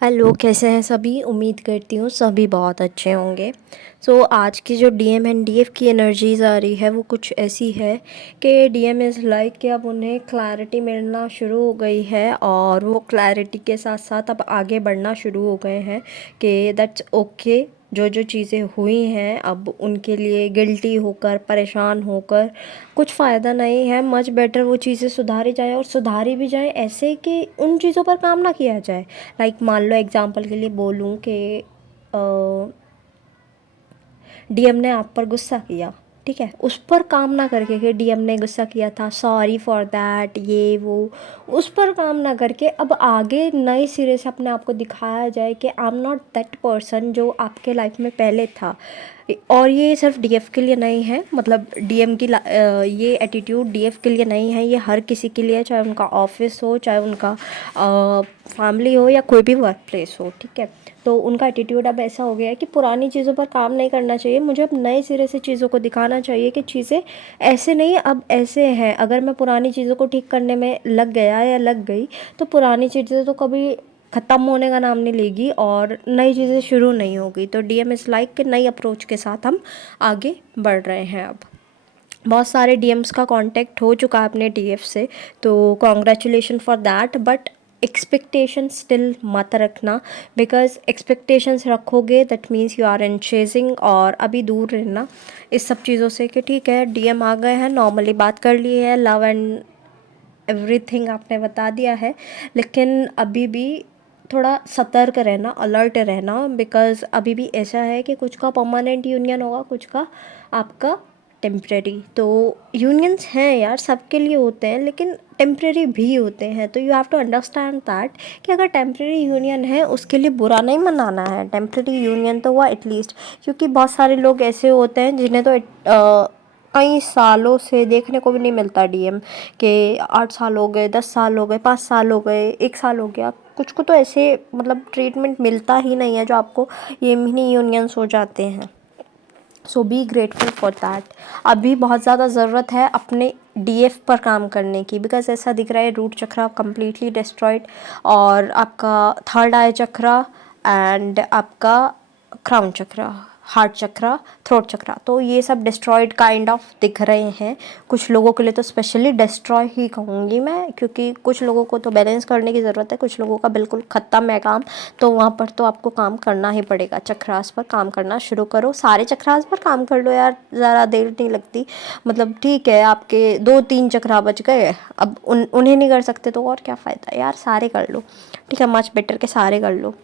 Hello, कैसे हैं सभी। उम्मीद करती हूँ सभी बहुत अच्छे होंगे। आज की जो डीएम एंड डीएफ की एनर्जीज आ रही है वो कुछ ऐसी है कि डीएम इज़ लाइक कि अब उन्हें क्लैरिटी मिलना शुरू हो गई है और वो क्लैरिटी के साथ साथ अब आगे बढ़ना शुरू हो गए हैं कि दैट्स ओके। जो जो चीज़ें हुई हैं अब उनके लिए गिल्टी होकर परेशान होकर कुछ फ़ायदा नहीं है। मच बेटर वो चीज़ें सुधारी जाए और सुधारी भी जाए ऐसे कि उन चीज़ों पर काम ना किया जाए। लाइक मान लो एग्जांपल के लिए बोलूँ कि डीएम ने आप पर गुस्सा किया, ठीक है, उस पर काम ना करके कि डीएम ने गुस्सा किया था, सॉरी फॉर दैट, ये वो, उस पर काम ना करके अब आगे नए सिरे से अपने आप को दिखाया जाए कि I am not that person जो आपके लाइफ में पहले था। और ये सिर्फ डीएफ के लिए नहीं है, मतलब डीएम की ये एटीट्यूड डीएफ के लिए नहीं है, ये हर किसी के लिए, चाहे उनका ऑफिस हो, चाहे उनका फैमिली हो या कोई भी वर्क प्लेस हो, ठीक है। तो उनका एटीट्यूड अब ऐसा हो गया है कि पुरानी चीज़ों पर काम नहीं करना चाहिए, मुझे अब नए सिरे से चीज़ों को दिखाना चाहिए कि चीज़ें ऐसे नहीं अब ऐसे हैं। अगर मैं पुरानी चीज़ों को ठीक करने में लग गया या लग गई तो पुरानी चीज़ें तो कभी ख़त्म होने का नाम नहीं लेगी और नई चीज़ें शुरू नहीं होगी। तो डीएम इज़ लाइक कि नई अप्रोच के साथ हम आगे बढ़ रहे हैं। अब बहुत सारे डीएम्स का कांटेक्ट हो चुका है अपने डीएफ से, तो congratulation for that. But expectation still मत रखना, बिकॉज एक्सपेक्टेशंस रखोगे that means you are in chasing. और अभी दूर रहना इस सब चीज़ों से कि ठीक है डीएम आ गए हैं, नॉर्मली बात कर ली है, लव एंड एवरीथिंग आपने बता दिया है, लेकिन अभी भी थोड़ा सतर्क रहना, अलर्ट रहना, बिकॉज़ अभी भी ऐसा है कि कुछ का परमानेंट यूनियन होगा, कुछ का आपका टेम्प्रेरी। तो यूनियंस हैं यार, सबके लिए होते हैं, लेकिन टेम्प्रेरी भी होते हैं। तो you have to understand that कि अगर टेम्प्रेरी यूनियन है उसके लिए बुरा नहीं मनाना है। टेम्प्रेरी यूनियन तो हुआ एटलीस्ट, क्योंकि बहुत सारे लोग ऐसे होते हैं जिन्हें तो कई सालों से देखने को भी नहीं मिलता डीएम, के 8 साल हो गए, 10 साल हो गए, 5 साल हो गए, 1 साल हो गया। कुछ को तो ऐसे मतलब ट्रीटमेंट मिलता ही नहीं है जो आपको ये मिनी यूनियंस हो जाते हैं। सो बी ग्रेटफुल फॉर दैट। अभी बहुत ज़्यादा ज़रूरत है अपने डीएफ पर काम करने की, बिकॉज ऐसा दिख रहा है रूट चक्रा कम्प्लीटली डिस्ट्रॉयड और आपका थर्ड आई चक्रा एंड आपका क्राउन चक्रा, हार्ट चक्रा, थ्रोट चक्रा, तो ये सब डिस्ट्रॉयड काइंड ऑफ दिख रहे हैं। कुछ लोगों के लिए तो स्पेशली डिस्ट्रॉय ही कहूँगी मैं, क्योंकि कुछ लोगों को तो बैलेंस करने की ज़रूरत है, कुछ लोगों का बिल्कुल ख़त्म है काम। तो वहाँ पर तो आपको काम करना ही पड़ेगा, चक्रास पर काम करना शुरू करो, सारे चक्रास पर काम कर लो यार, ज़रा देर नहीं लगती। मतलब ठीक है आपके 2-3 चक्रा बच गए, अब उन्हें नहीं कर सकते तो और क्या फ़ायदा यार, सारे कर लो, ठीक है, मच बेटर के सारे कर लो।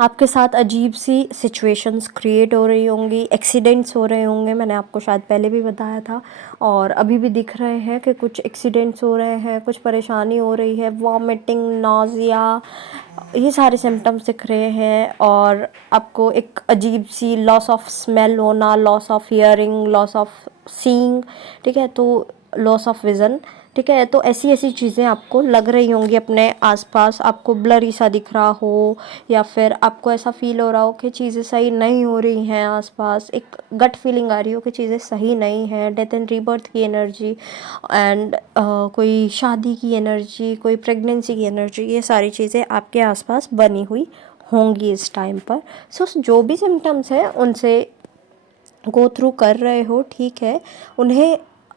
आपके साथ अजीब सी सिचुएशंस क्रिएट हो रही होंगी, एक्सीडेंट्स हो रहे होंगे, मैंने आपको शायद पहले भी बताया था, और अभी भी दिख रहे हैं कि कुछ एक्सीडेंट्स हो रहे हैं, कुछ परेशानी हो रही है, वॉमिटिंग, नौजिया, ये सारे सिम्टम्स दिख रहे हैं। और आपको एक अजीब सी लॉस ऑफ स्मेल होना, loss of hearing, loss of seeing, ठीक है, तो लॉस ऑफ विज़न, ठीक है। तो ऐसी ऐसी चीज़ें आपको लग रही होंगी अपने आसपास, आपको ब्लरी सा दिख रहा हो, या फिर आपको ऐसा फील हो रहा हो कि चीज़ें सही नहीं हो रही हैं आसपास, एक गट फीलिंग आ रही हो कि चीज़ें सही नहीं हैं, डेथ एंड रीबर्थ की एनर्जी एंड कोई शादी की एनर्जी, कोई प्रेगनेंसी की एनर्जी, ये सारी चीज़ें आपके आसपास बनी हुई होंगी इस टाइम पर। जो भी सिम्टम्स हैं उनसे गो थ्रू कर रहे हो, ठीक है, उन्हें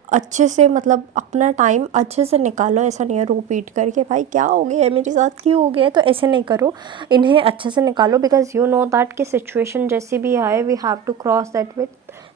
अच्छे से, मतलब अपना टाइम अच्छे से निकालो। ऐसा नहीं है रो पीट करके भाई क्या हो गया है मेरे साथ, क्यों हो गया है, तो ऐसे नहीं करो, इन्हें अच्छे से निकालो, बिकॉज यू नो दैट कि सिचुएशन जैसी भी आए we have to cross that with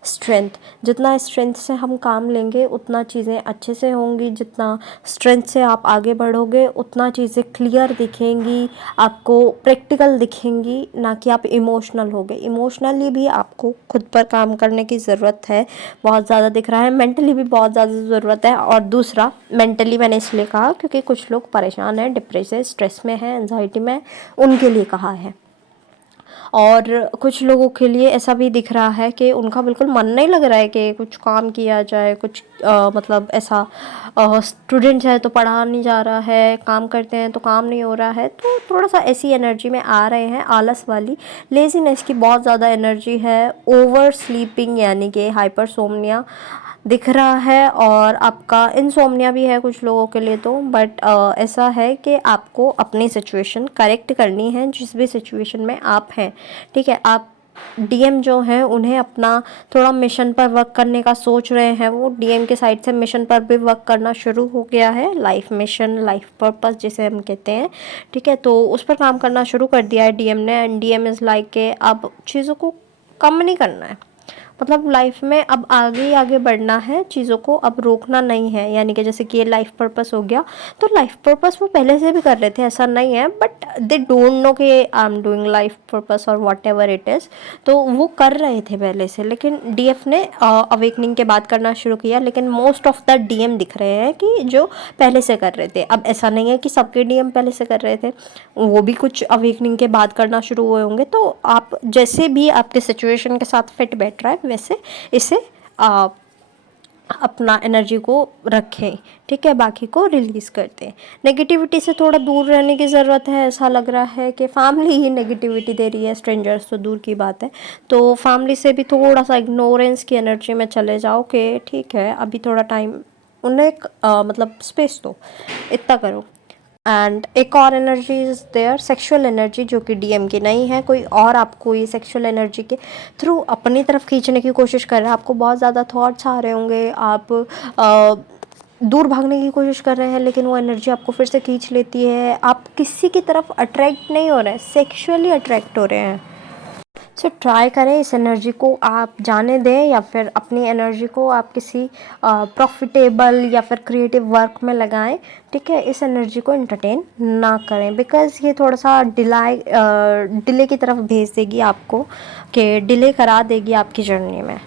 strength. जितना स्ट्रेंथ से हम काम लेंगे उतना चीज़ें अच्छे से होंगी, जितना स्ट्रेंथ से आप आगे बढ़ोगे उतना चीज़ें क्लियर दिखेंगी, आपको प्रैक्टिकल दिखेंगी, ना कि आप इमोशनल होगे। इमोशनली भी आपको खुद पर काम करने की ज़रूरत है, बहुत ज़्यादा दिख रहा है, मेंटली भी बहुत ज़्यादा ज़रूरत है। और दूसरा, मेंटली मैंने इसलिए कहा क्योंकि कुछ लोग परेशान हैं, डिप्रेस है, स्ट्रेस में है, एंजाइटी में, उनके लिए कहा है। और कुछ लोगों के लिए ऐसा भी दिख रहा है कि उनका बिल्कुल मन नहीं लग रहा है कि कुछ काम किया जाए, कुछ मतलब ऐसा, स्टूडेंट्स है तो पढ़ा नहीं जा रहा है, काम करते हैं तो काम नहीं हो रहा है, तो थोड़ा सा ऐसी एनर्जी में आ रहे हैं, आलस वाली, लेजीनेस की बहुत ज़्यादा एनर्जी है, ओवर स्लीपिंग यानी कि हाइपरसोमनिया, दिख रहा है, और आपका इनसोम्निया भी है कुछ लोगों के लिए तो। बट ऐसा है कि आपको अपनी सिचुएशन करेक्ट करनी है, जिस भी सिचुएशन में आप हैं, ठीक है। आप डीएम जो हैं उन्हें अपना थोड़ा मिशन पर वर्क करने का सोच रहे हैं, वो डीएम के साइड से मिशन पर भी वर्क करना शुरू हो गया है, लाइफ मिशन, लाइफ पर्पस जिसे हम कहते हैं, ठीक है। तो उस पर काम करना शुरू कर दिया है डीएम ने, एंड डीएम इज़ लाइक के अब चीज़ों को कम नहीं करना है, मतलब लाइफ में अब आगे ही आगे बढ़ना है, चीज़ों को अब रोकना नहीं है। यानी कि जैसे कि ये लाइफ पर्पस हो गया, तो लाइफ पर्पस वो पहले से भी कर रहे थे, ऐसा नहीं है, बट दे डोंट नो कि I am doing life purpose और वॉट एवर इट इज़। तो वो कर रहे थे पहले से, लेकिन डीएफ ने अवेकनिंग के बाद करना शुरू किया। लेकिन मोस्ट ऑफ द डीएम दिख रहे हैं कि जो पहले से कर रहे थे। अब ऐसा नहीं है कि सबके डीएम पहले से कर रहे थे, वो भी कुछ अवेकनिंग के बाद करना शुरू हुए होंगे। तो आप जैसे भी आपके सिचुएशन के साथ फिट बैठ रहा है वैसे इसे अपना एनर्जी को रखें, ठीक है, बाकी को रिलीज़ करते हैं। नेगेटिविटी से थोड़ा दूर रहने की ज़रूरत है। ऐसा लग रहा है कि फैमिली ही नेगेटिविटी दे रही है, स्ट्रेंजर्स तो दूर की बात है। तो फैमिली से भी थोड़ा सा इग्नोरेंस की एनर्जी में चले जाओ कि ठीक है अभी थोड़ा टाइम, उन्हें मतलब स्पेस दो, इतना करो। एंड एक और energy is there, sexual energy, जो कि डीएम की नहीं है। कोई और आपको ये सेक्सुअल एनर्जी के थ्रू अपनी तरफ खींचने की कोशिश कर रहा है। आपको बहुत ज़्यादा थॉट्स आ रहे होंगे, आप दूर भागने की कोशिश कर रहे हैं, लेकिन वो एनर्जी आपको फिर से खींच लेती है। आप किसी की तरफ अट्रैक्ट नहीं हो रहे हैं, सेक्सुअली अट्रैक्ट हो रहे हैं। सो ट्राई करें, इस एनर्जी को आप जाने दें, या फिर अपनी एनर्जी को आप किसी प्रॉफिटेबल या फिर क्रिएटिव वर्क में लगाएं, ठीक है। इस एनर्जी को एंटरटेन ना करें, बिकॉज़ ये थोड़ा सा डिले की तरफ भेज देगी आपको, कि डिले करा देगी आपकी जर्नी में।